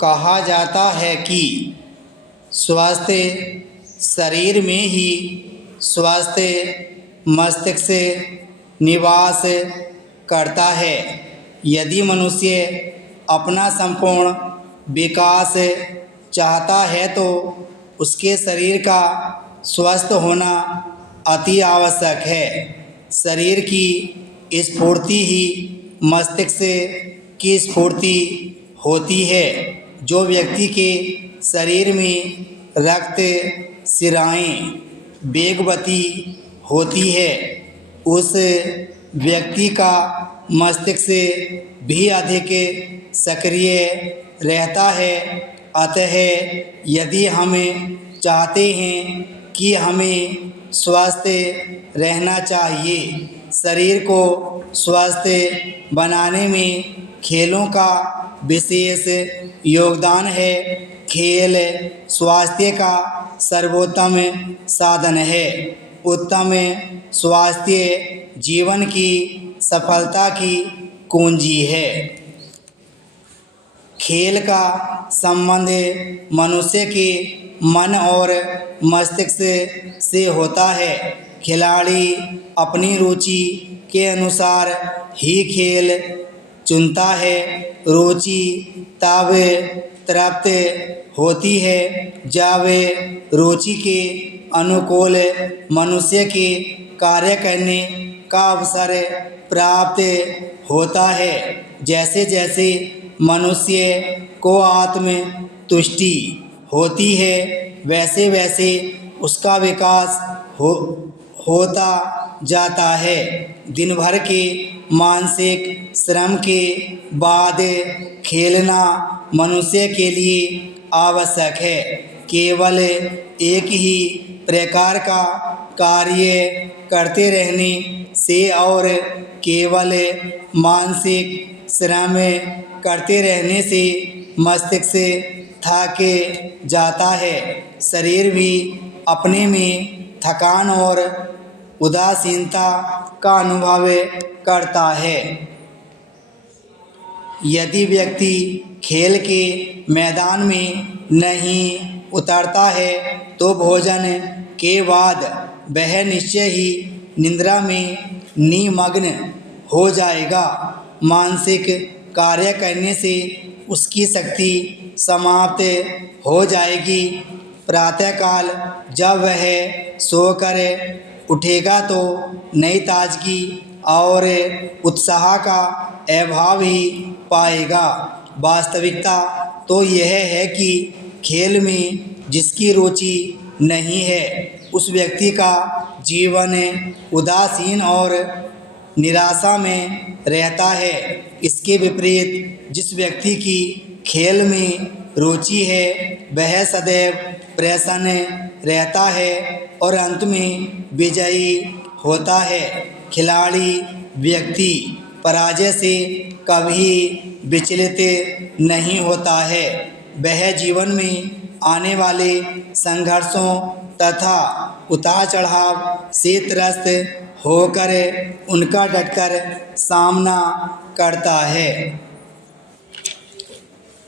कहा जाता है कि स्वस्थ शरीर में ही स्वस्थ मस्तिष्क से निवास करता है। यदि मनुष्य अपना संपूर्ण विकास चाहता है तो उसके शरीर का स्वस्थ होना अति आवश्यक है। शरीर की स्फूर्ति ही मस्तिष्क की स्फूर्ति होती है। जो व्यक्ति के शरीर में रक्त शिराएं वेगवती होती है उस व्यक्ति का मस्तिष्क भी अधिक सक्रिय रहता है। अतः यदि हम चाहते हैं कि हमें स्वस्थ रहना चाहिए, शरीर को स्वस्थ बनाने में खेलों का विशेष योगदान है। खेल स्वास्थ्य का सर्वोत्तम साधन है। उत्तम स्वास्थ्य जीवन की सफलता की कुंजी है। खेल का संबंध मनुष्य के मन और मस्तिष्क से होता है। खिलाड़ी अपनी रुचि के अनुसार ही खेल चुनता है। रुचि तब तृप्त होती है जब रुचि के अनुकूल मनुष्य के कार्य करने का अवसर प्राप्त होता है। जैसे जैसे मनुष्य को आत्म तुष्टि होती है वैसे वैसे उसका विकास होता जाता है। दिन भर के मानसिक श्रम के बाद खेलना मनुष्य के लिए आवश्यक है। केवल एक ही प्रकार का कार्य करते रहने से और केवल मानसिक श्रम करते रहने से मस्तिष्क थक जाता है। शरीर भी अपने में थकान और उदासीनता का अनुभव करता है। यदि व्यक्ति खेल के मैदान में नहीं उतरता है तो भोजन के बाद वह निश्चय ही निद्रा में निमग्न हो जाएगा। मानसिक कार्य करने से उसकी शक्ति समाप्त हो जाएगी। प्रातःकाल जब वह सोकर उठेगा तो नई ताजगी और उत्साह का अभाव ही पाएगा। वास्तविकता तो यह है कि खेल में जिसकी रुचि नहीं है उस व्यक्ति का जीवन उदासीन और निराशा में रहता है। इसके विपरीत जिस व्यक्ति की खेल में रुचि है वह सदैव प्रसन्न रहता है और अंत में विजयी होता है। खिलाड़ी व्यक्ति पराजय से कभी विचलित नहीं होता है। वह जीवन में आने वाले संघर्षों तथा उतार चढ़ाव से त्रस्त होकर उनका डटकर सामना करता है।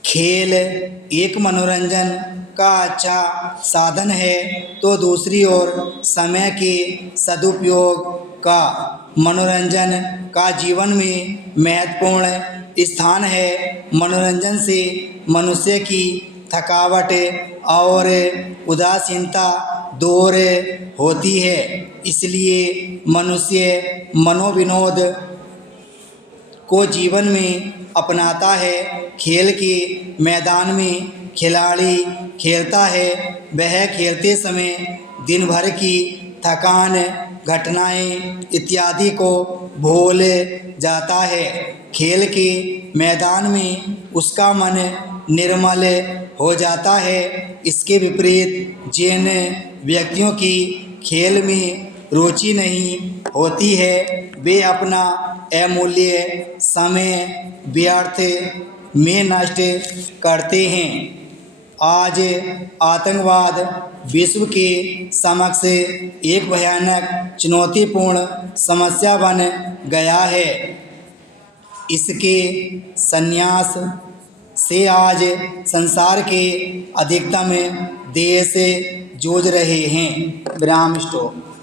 खेल एक मनोरंजन का अच्छा साधन है तो दूसरी ओर समय के सदुपयोग का मनोरंजन का जीवन में महत्वपूर्ण स्थान है। मनोरंजन से मनुष्य की थकावट और उदासीनता दूर होती है। इसलिए मनुष्य मनोविनोद को जीवन में अपनाता है। खेल के मैदान में खिलाड़ी खेलता है। वह खेलते समय दिन भर की थकान, घटनाएं इत्यादि को भूल जाता है। खेल के मैदान में उसका मन निर्मल हो जाता है। इसके विपरीत जिन व्यक्तियों की खेल में रुचि नहीं होती है वे अपना अमूल्य समय व्यर्थ में नष्ट करते हैं। आज आतंकवाद विश्व के समक्ष एक भयानक चुनौतीपूर्ण समस्या बन गया है। इसके संन्यास से आज संसार के अधिकतम देश जूझ रहे हैं। विराम स्टॉप।